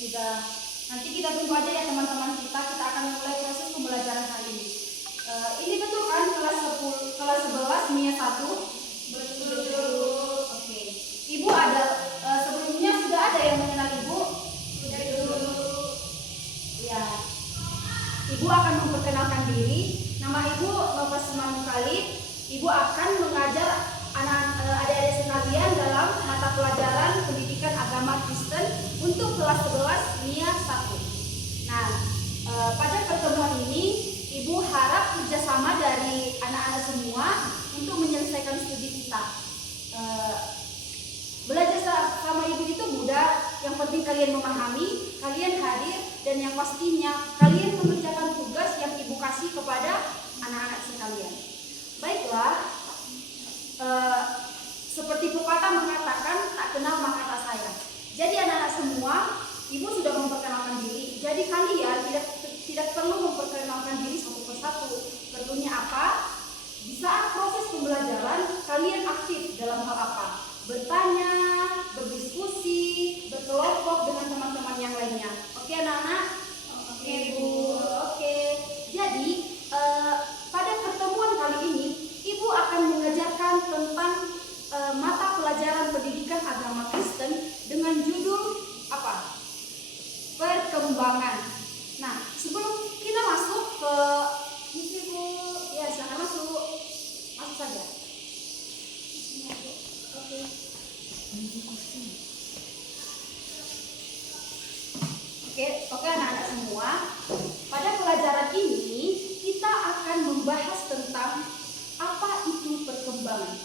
sudah. Nanti kita tunggu aja ya teman-teman kita akan mulai proses pembelajaran hari ini. Ini betul kan kelas 10, kelas 11 NIA 1? Betul. Oke. Ibu ada sebelumnya sudah ada yang mengenal Ibu? Sudah dulu. Ya. Ibu akan memperkenalkan diri. Nama Ibu Bapak Sumarno Khalid. Ibu akan mengajar adik-adik sekalian dalam mata pelajaran pendidikan agama Kristen untuk kelas 11 NIA 1. Nah, pada pertemuan ini Ibu harap kerjasama dari anak-anak semua untuk menyelesaikan studi kita. Belajar sama Ibu itu mudah, yang penting kalian memahami, kalian hadir, dan yang pastinya kalian mengerjakan tugas yang Ibu kasih kepada anak-anak sekalian. Baiklah, seperti pepatah mengatakan, tak kenal maka tak sayang. Jadi anak-anak semua, Ibu sudah memperkenalkan diri. Jadi kalian tidak perlu memperkenalkan diri satu persatu. Perlunya apa? Di saat proses pembelajaran, kalian aktif dalam hal apa? Bertanya, berdiskusi, berkelompok dengan teman-teman yang lainnya. Oke anak-anak? Oke Bu. Oke. Jadi pada pertemuan kali ini, Ibu akan mengajarkan tentang mata pelajaran pendidikan agama Kristen dengan judul apa? Perkembangan. Nah, sebelum kita masuk ke misi Bu, ya silakan masuk saja. Oke. Oke anak-anak semua. Pada pelajaran ini kita akan membahas tentang apa itu perkembangan.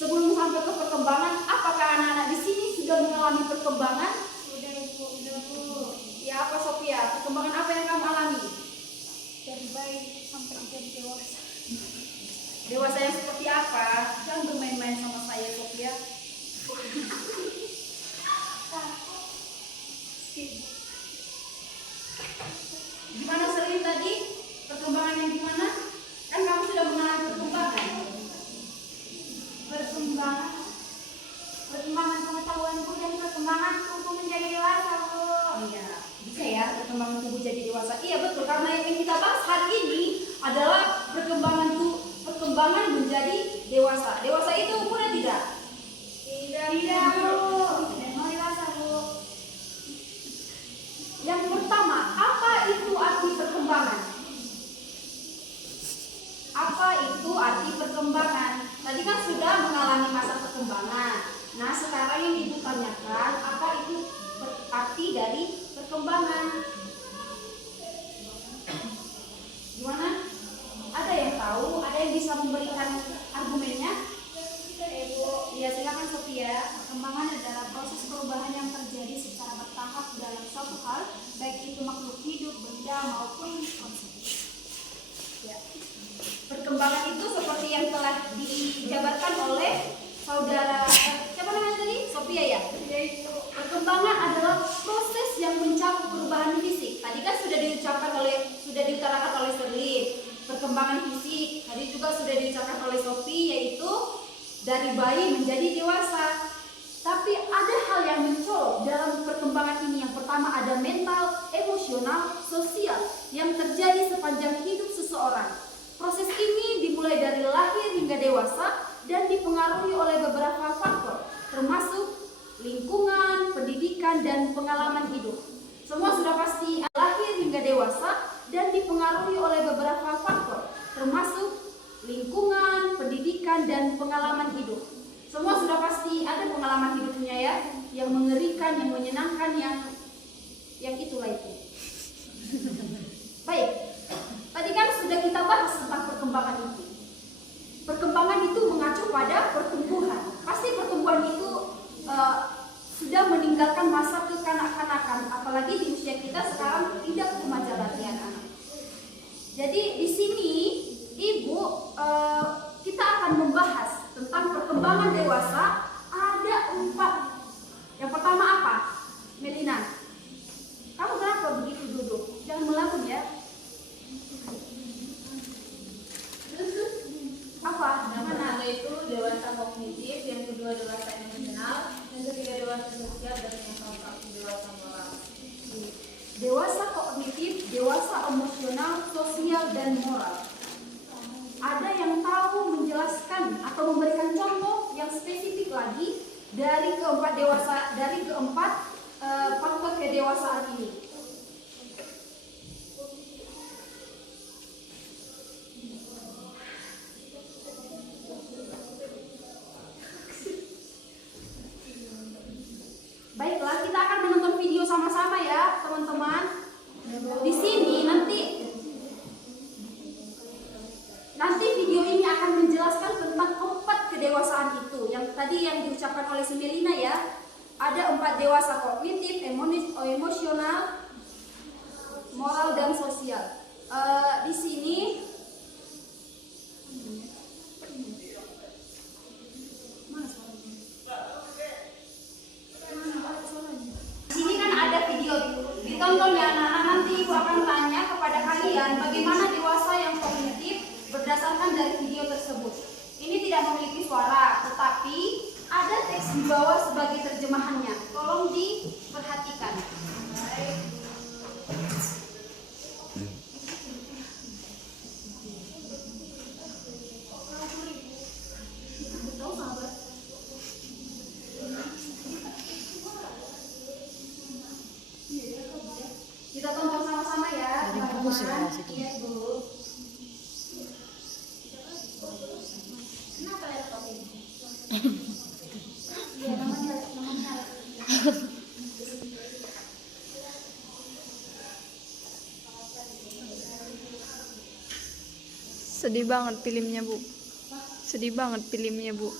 Sebelum sampai ke perkembangan, apakah anak-anak di sini sudah mengalami perkembangan? Sudah Ibu, sudah Bu. Ya apa Sophia? Perkembangan apa yang kamu alami? Dari bayi sampai jadi dewasa. Dewasa yang seperti apa? Jangan bermain-main sama saya Sophia. Gimana Selin tadi? Perkembangan yang gimana? Kan kamu sudah mengalami perkembangan. Perkembangan pengetahuanku dan perkembangan tubuh menjadi dewasa Bu. Iya, bisa ya perkembangan tubuh jadi dewasa. Iya betul, karena yang kita bahas hari ini adalah perkembangan menjadi dewasa. Dewasa itu mudah tidak? Tidak Bu. Memang dewasa Bu. Yang pertama, apa itu arti perkembangan? Apa itu arti perkembangan? Tadi kan sudah mengalami masa perkembangan. Nah, sekarang yang Ibu tanyakan, apa itu arti dari perkembangan? Gimana? Ada yang tahu? Ada yang bisa memberikan argumennya? Ibu, ya silakan Sophia. Perkembangan adalah proses perubahan yang terjadi secara bertahap dalam suatu hal, baik itu makhluk hidup, benda maupun konsep. Ya. Perkembangan itu seperti yang telah dijabarkan oleh saudara siapa namanya tadi? Sophia ya? Yaitu perkembangan adalah proses yang mencakup perubahan fisik. Tadi kan sudah diutarakan oleh Serlin. Perkembangan fisik tadi juga sudah diucapkan oleh Sophie, yaitu dari bayi menjadi dewasa. Tapi ada hal yang mencolok dalam perkembangan ini. Yang pertama ada mental, emosional, sosial yang terjadi sepanjang hidup seseorang. Proses ini dimulai dari lahir hingga dewasa dan dipengaruhi oleh beberapa faktor, termasuk lingkungan, pendidikan, dan pengalaman hidup. Semua sudah pasti lahir hingga dewasa dan dipengaruhi oleh beberapa faktor, termasuk lingkungan, pendidikan, dan pengalaman hidup. Semua sudah pasti ada pengalaman hidupnya ya, yang mengerikan, yang menyenangkan, yang itulah itu. Baik, tadi kan sudah kita bahas tentang perkembangan itu. Perkembangan itu mengacu pada pertumbuhan. Pasti pertumbuhan itu sudah meninggalkan masa kekanak-kanakan, apalagi di usia kita sekarang tidak remaja lagi anak-anak. Jadi di sini Ibu kita akan membahas tentang perkembangan dewasa. Ada 4. Yang pertama apa? Melina, kamu kenapa begitu duduk? Jangan melamun ya. Apa? Yang pertama itu dewasa kognitif, yang kedua dewasa emosional, yang ketiga dewasa sosial, dan yang keempat dewasa moral. dewasa kognitif, dewasa emosional, sosial, dan moral. Ada yang tahu menjelaskan atau memberikan contoh yang spesifik lagi dari keempat faktor kedewasaan ini? Baiklah, kita akan menonton video sama-sama ya, teman-teman. Di sini nanti video ini akan menjelaskan tentang keempat kedewasaan itu. Yang tadi yang diucapkan oleh si Melina ya. Ada 4 dewasa kognitif, emosional, moral, dan sosial. Di sini kan ada video, ditonton ya anak-anak. Nanti ibu akan tanya kepada kalian bagaimana dewasa yang kognitif berdasarkan dari video tersebut. Ini tidak memiliki suara, tetapi ada teks di bawah sebagai terjemahannya. Tolong diperhatikan. Kita tonton sama-sama ya, teman-teman. Iya, Bu. Kenapa laptop ini? Iya, namanya. Sedih banget filmnya, Bu. Sedih banget filmnya, Bu.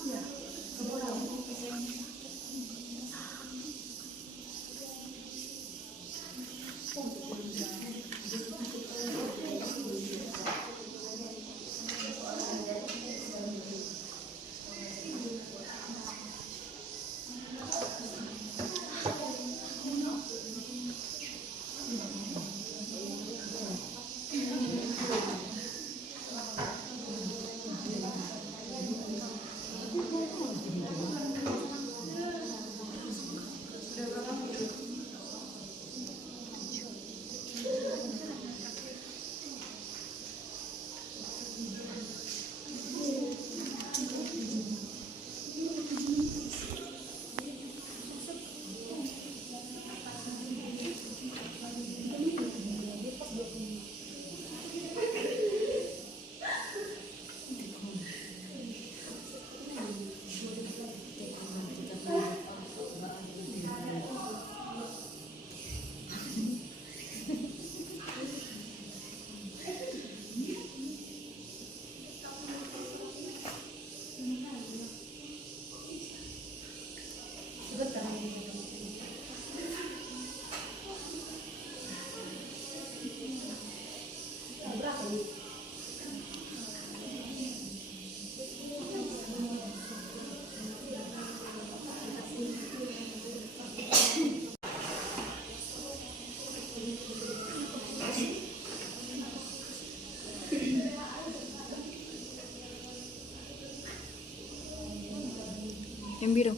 Yang biru.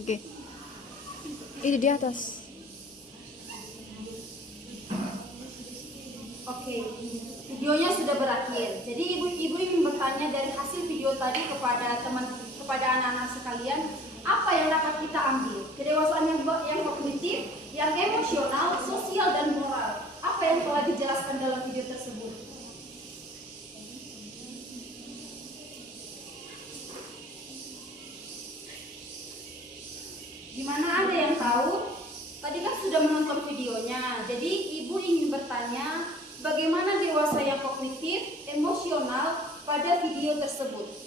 Oke. Itu di atas. Oke, videonya sudah berakhir. Jadi ibu ingin bertanya dari hasil video tadi kepada anak-anak sekalian, apa yang dapat kita ambil? Kedewasaan yang kognitif, yang emosional, sosial, dan moral. Apa yang telah dijelaskan dalam video tersebut? Gimana, ada yang tahu? Tadi kan sudah menonton videonya. Jadi ibu ingin bertanya, bagaimana dewasa yang kognitif, emosional pada video tersebut?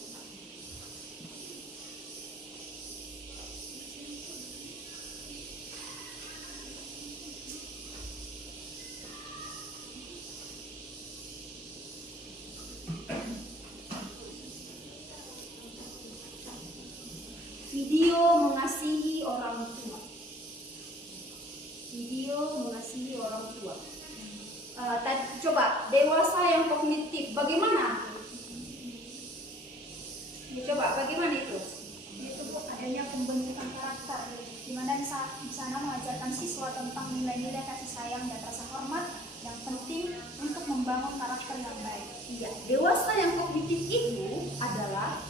Video mengasihi orang tua. Video mengasihi orang tua. Coba dewasa yang kognitif bagaimana? Coba bagaimana itu? Itu Bu, ada adanya pembentukan karakter, di mana di sana mengajarkan siswa tentang nilai-nilai kasih sayang dan rasa hormat yang penting untuk membangun karakter yang baik. Iya, dewasa yang kognitif itu adalah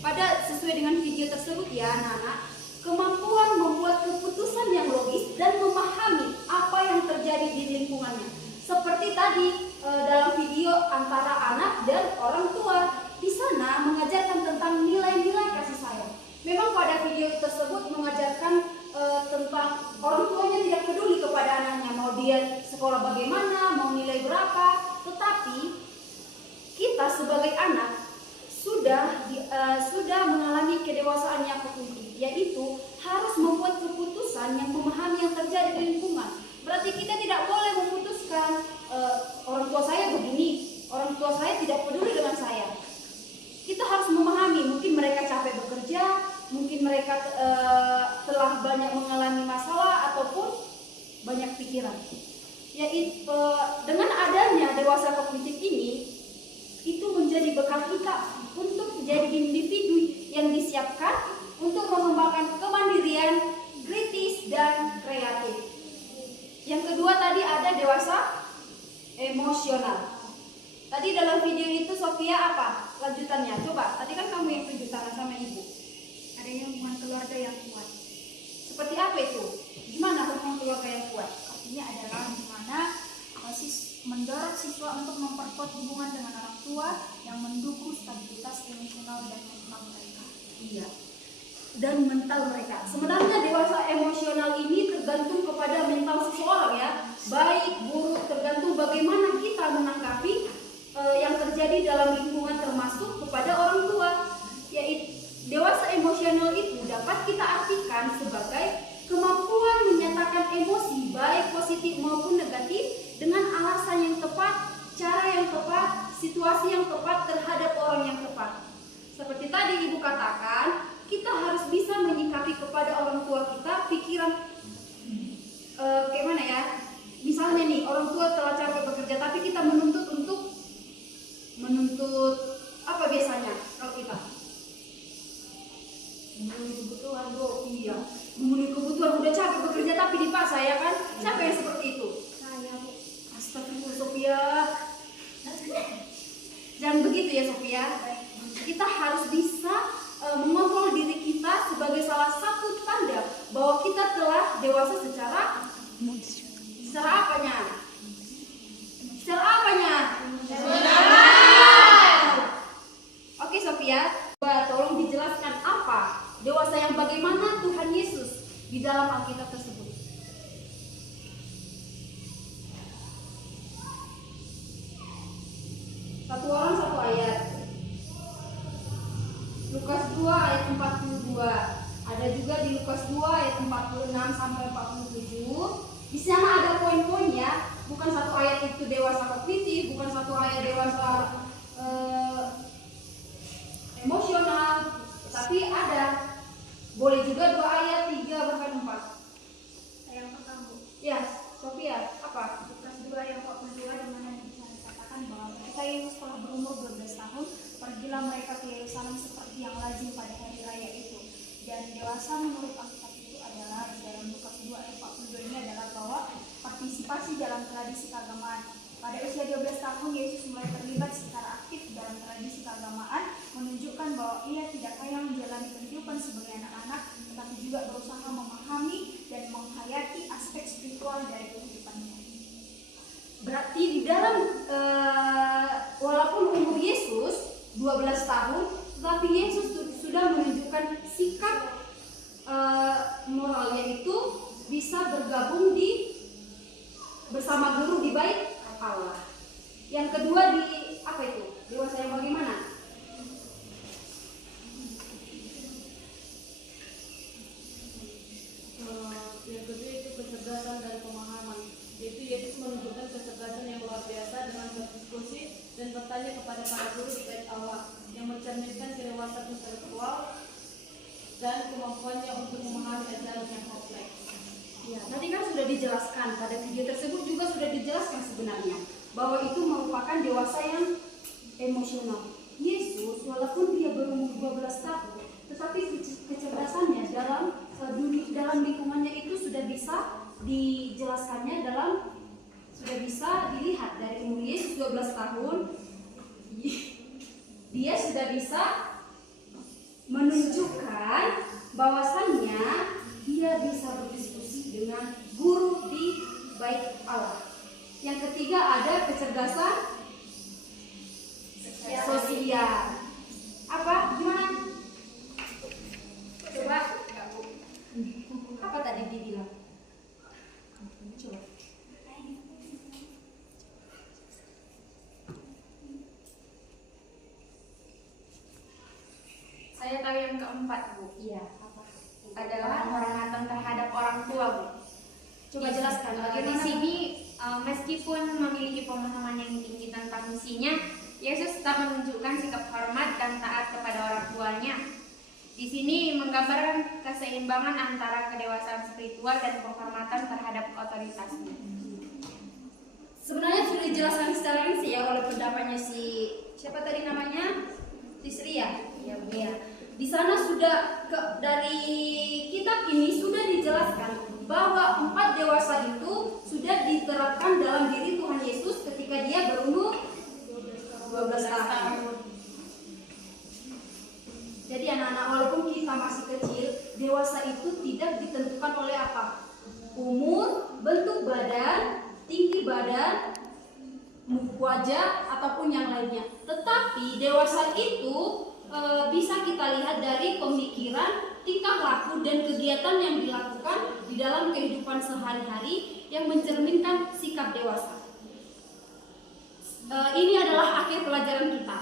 pada sesuai dengan video tersebut ya anak-anak, kemampuan membuat keputusan yang logis dan memahami apa yang terjadi di lingkungannya. Seperti tadi dalam video antara anak dan orang tua, di sana mengajarkan tentang nilai-nilai kasih sayang. Memang pada video tersebut mengajarkan tentang orang tuanya tidak peduli kepada anaknya, mau dia sekolah bagaimana, mau nilai berapa, tetapi kita sebagai anak sudah mengalami kedewasaan yang kognitif, yaitu harus membuat keputusan yang memahami yang terjadi di lingkungan. Berarti kita tidak boleh memutuskan orang tua saya begini, orang tua saya tidak peduli dengan saya. Kita harus memahami, mungkin mereka capek bekerja, mungkin mereka telah banyak mengalami masalah ataupun banyak pikiran. Yaitu dengan adanya dewasa kognitif ini, itu menjadi bekal kita untuk menjadi individu yang disiapkan untuk mengembangkan kemandirian, kritis, dan kreatif. Yang kedua tadi ada dewasa emosional. Tadi dalam video itu Sofia apa lanjutannya? Coba, tadi kan kamu yang tunjuk tangan sama ibu. Adanya hubungan keluarga yang kuat. Seperti apa itu? Gimana hubungan keluarga yang kuat? Artinya adalah di mana mendorong siswa untuk memperkuat hubungan dengan orang tua yang mendukung stabilitas emosional dan mental mereka. Iya. Dan mental mereka. Sebenarnya dewasa emosional ini tergantung kepada mental seseorang ya. Baik, buruk, tergantung bagaimana kita menanggapi yang terjadi dalam lingkungan termasuk kepada orang tua. Yaitu dewasa emosional itu dapat kita artikan sebagai kemampuan menyatakan emosi baik positif maupun negatif dengan alasan yang tepat, cara yang tepat, situasi yang tepat terhadap orang yang tepat. Seperti tadi ibu katakan, kita harus bisa menyikapi kepada orang tua kita pikiran kayak mana ya? Misalnya nih, orang tua telah capek bekerja tapi kita menuntut apa biasanya kalau kita? Memenuhi kebutuhan bro, iya. Memenuhi kebutuhan, udah capek bekerja tapi dipaksa ya kan? Siapa yang seperti itu? Saya bu. Astagfirullah Sophia. Jangan begitu ya Sophia. Kita harus bisa mengontrol diri kita sebagai salah satu tanda bahwa kita telah dewasa secara apanya? Secara apanya? Oke Sophia, tolong dijelaskan apa dewasa yang bagaimana Tuhan Yesus di dalam Alkitab tersebut. Satu orang satu ayat. Lukas 2 ayat 42. Ada juga di Lukas 2 ayat 46 sampai 47. Di sana ada poin-poinnya, bukan satu ayat itu dewasa kognitif, bukan satu ayat dewasa emosional, tapi ada boleh juga 2 ayat, 3 bahkan 4. Yang pertama bu. Ya, Sophia, apa? Lukas 2 ayat 42 di mana dikatakan bahwa ketika Yesus telah berumur 12 tahun, pergilah mereka ke Yerusalem seperti yang lazim pada hari raya itu. Dan dewasa menurut Alkitab itu adalah di dalam Lukas 2 ayat 42 ini adalah bahwa partisipasi dalam tradisi keagamaan. Pada usia 12 tahun, Yesus mulai terlibat secara aktif dalam tradisi keagamaan, menunjukkan bahwa ia tidak hanya menjalani kehidupan sebagai anak-anak, tetapi juga berusaha memahami dan menghayati aspek spiritual dari kehidupannya. Berarti di dalam walaupun umur Yesus 12 tahun, tetapi Yesus sudah menunjukkan sikap moral, yaitu bisa bergabung bersama guru di bait Allah. Yang kedua di apa itu? Dewasa yang bagaimana? Yang kedua itu kecerdasan dan pemahaman. Yaitu Yesus menunjukkan kecerdasan yang luar biasa dengan berdiskusi dan bertanya kepada para guru di bait Allah yang mencerminkan kedewasaan intelektual dan kemampuannya untuk memahami ajaran yang kompleks. Ya, tadi kan sudah dijelaskan, pada video tersebut juga sudah dijelaskan sebenarnya bahwa itu merupakan dewasa yang emosional. Yesus walaupun dia berumur 12 tahun, tetapi kecerdasannya dia bisa berdiskusi dengan guru di bait Allah. Yang ketiga ada kecerdasan sosial. Apa? Gimana? Coba. Apa tadi dibilang? Coba. Saya tahu yang keempat, Bu. Iya, apa? Adalah penghormatan terhadap orang tua, Bu. Coba jelaskan Di bagaimana sini meskipun memiliki pemahaman yang tinggi tentang misinya, Yesus tetap menunjukkan sikap hormat dan taat kepada orang tuanya. Di sini menggambarkan keseimbangan antara kedewasaan spiritual dan penghormatan terhadap otoritasnya. sebenarnya sudah dijelaskan secara rinci ya oleh pendapatnya siapa tadi namanya? Tisria. Ya, Bu ya. Di sana sudah dari kitab ini sudah dijelaskan bahwa 4 dewasa itu sudah diterapkan dalam diri Tuhan Yesus ketika dia berumur 12 tahun. Jadi anak-anak, walaupun kita masih kecil, dewasa itu tidak ditentukan oleh apa? Umur, bentuk badan, tinggi badan, wajah, ataupun yang lainnya. Tetapi dewasa itu bisa kita lihat dari pemikiran, tingkah laku, dan kegiatan yang dilakukan di dalam kehidupan sehari-hari yang mencerminkan sikap dewasa. Ini adalah akhir pelajaran kita.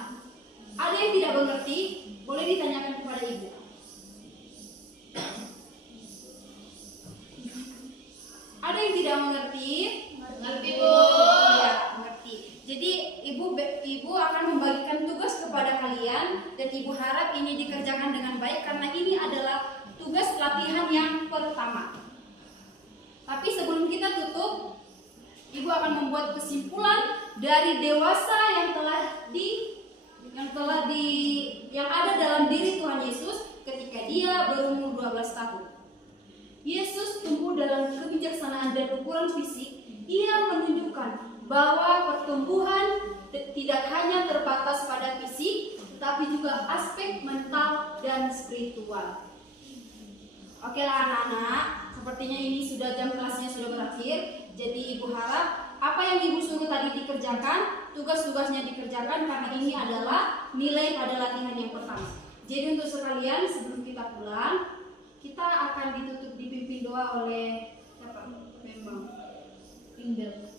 Ada yang tidak mengerti, boleh ditanyakan kepada ibu. Ada yang tidak mengerti? Mengerti, Bu. Ya, mengerti. Jadi ibu akan membagikan tugas kepada kalian dan ibu harap ini dikerjakan dengan baik karena ini adalah tugas pelatihan yang pertama. Tapi sebelum kita tutup, ibu akan membuat kesimpulan dari dewasa yang ada dalam diri Tuhan Yesus ketika dia berumur 12 tahun. Yesus tumbuh dalam kebijaksanaan dan ukuran fisik. Ia menunjukkan bahwa pertumbuhan tidak hanya terbatas pada fisik, tetapi juga aspek mental dan spiritual. Oke lah anak-anak, sepertinya ini sudah jam kelasnya sudah berakhir. Jadi ibu harap apa yang ibu suruh tadi dikerjakan, tugas-tugasnya dikerjakan karena ini adalah nilai pada latihan yang pertama. Jadi untuk sekalian sebelum kita pulang, kita akan dipimpin doa oleh siapa? Memang Indel.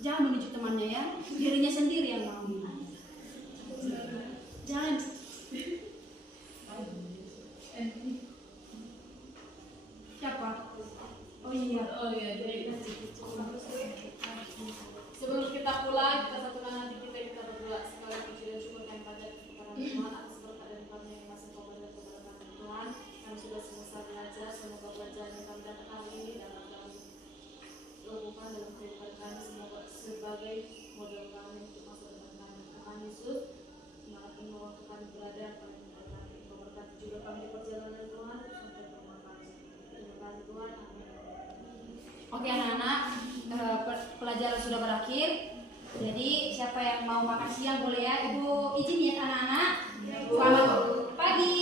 Jangan menuju temannya ya, dirinya sendiri yang mau. Jangan. Siapa? Oh iya. Sebelum kita pulang, kita satukan hati kita berdoa sekali puji dan syukur yang pada kepada Tuhan atas berkat dan karunia yang masih kau berikan kepada kami Tuhan. Kami sudah selesai belajar, semoga pelajaran yang kami dapat hari ini dapat kami lakukan dalam kehidupan kami sebagai model kami untuk masa depan kami. Tuhan Yesus, dimanapun waktu kami berada, kami memberkati, kau berkati juga kami di perjalanan Tuhan sampai ke rumah kami. Terima kasih Tuhan, amin. Oke anak-anak, pelajaran sudah berakhir. Jadi siapa yang mau makan siang boleh ya. Ibu izin ya anak-anak. Selamat pagi.